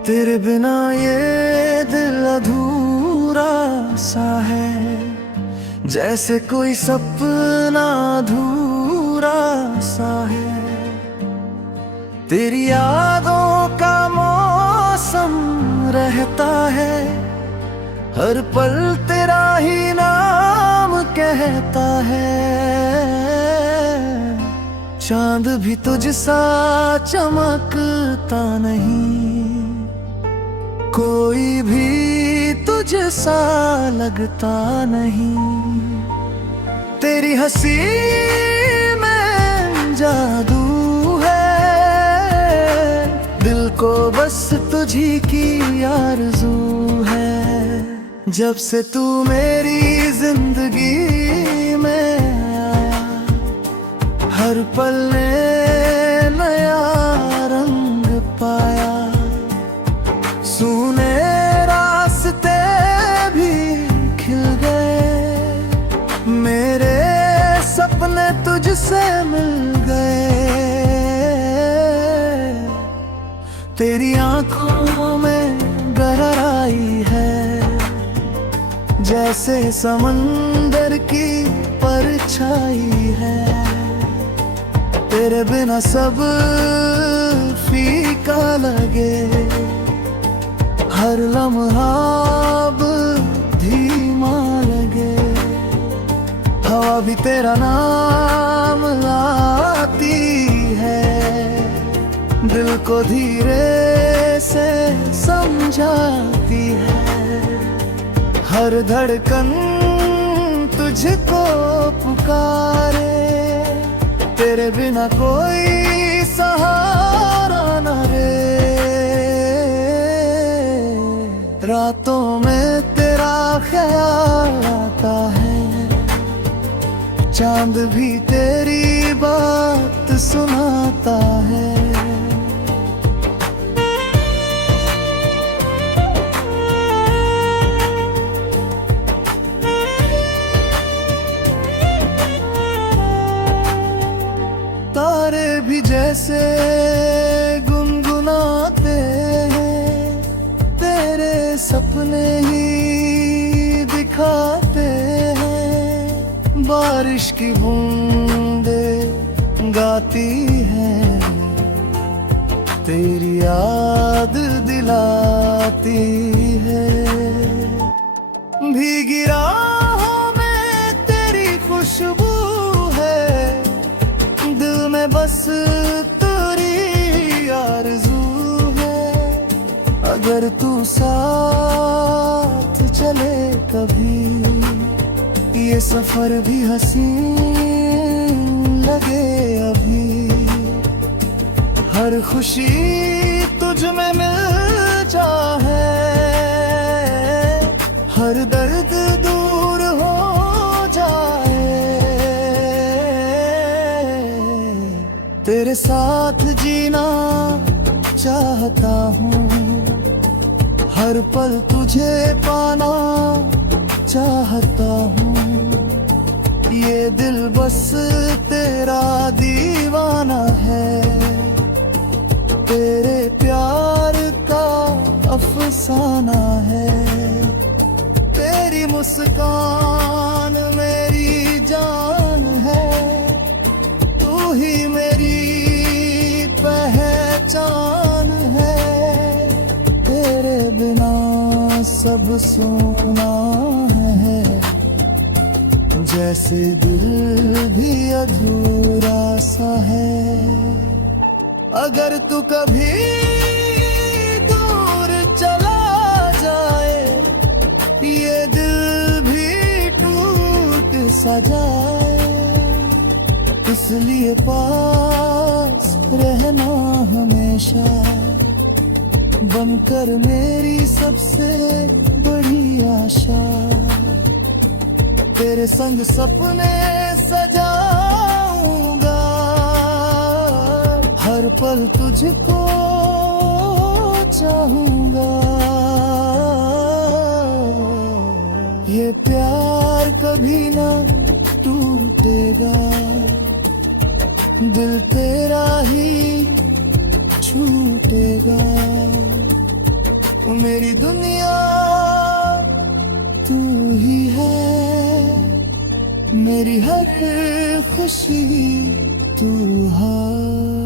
तेरे बिना ये दिल अधूरा सा है, जैसे कोई सपना अधूरा सा है। तेरी यादों का मौसम रहता है, हर पल तेरा ही नाम कहता है। चांद भी तुझसा चमकता नहीं, कोई भी तुझसा लगता नहीं। तेरी हंसी में जादू है, दिल को बस तुझी की आरज़ू है। जब से तू मेरी जिंदगी में आया, हर पल ने नया रंग पाया। सूने रास्ते भी खिल गए, मेरे सपने तुझसे मिल गए। तेरी आंखों में गहराई है, जैसे समंदर की परछाई है। तेरे बिना सब फीका लगे, हर लम्हा अब धीमा लगे। हवा भी तेरा नाम लाती है, दिल को धीरे से समझाती है। हर धड़कन तुझको पुकारे, तेरे बिना कोई सहारा न रहे। रातों में तेरा ख्याल आता है, चांद भी तेरी बात सुनाता है। तारे भी जैसे गुनगुनाते हैं, तेरे सपने ही दिखाते हैं। बारिश की बूंदें गाती हैं, तेरी याद दिलाती है। भीगी राहों में तेरी खुशबू है, दिल में बस तेरी आरज़ू है। अगर तू साथ चले कभी, ये सफर भी हसीन लगे अभी। हर खुशी तुझ में मिल जाए, हर दर्द दूर हो जाए। तेरे साथ जीना चाहता हूँ, हर पल तुझे पाना चाहता हूँ। ये दिल बस तेरा दीवाना है, तेरे प्यार का अफसाना है। तेरी मुस्कान मेरी जान है, तू ही मेरी पहचान है। तेरे बिना सब सोना है, जैसे दिल भी अधूरा सा है। अगर तू कभी दूर चला जाए, ये दिल भी टूट सा जाए। इसलिए पास रहना हमेशा, बनकर मेरी सबसे बड़ी आशा। तेरे संग सपने सजाऊंगा, हर पल तुझको चाहूंगा। ये प्यार कभी ना टूटेगा, दिल तेरा ही छूटेगा। मेरी दुनिया तू ही है, मेरी हर खुशी तू है।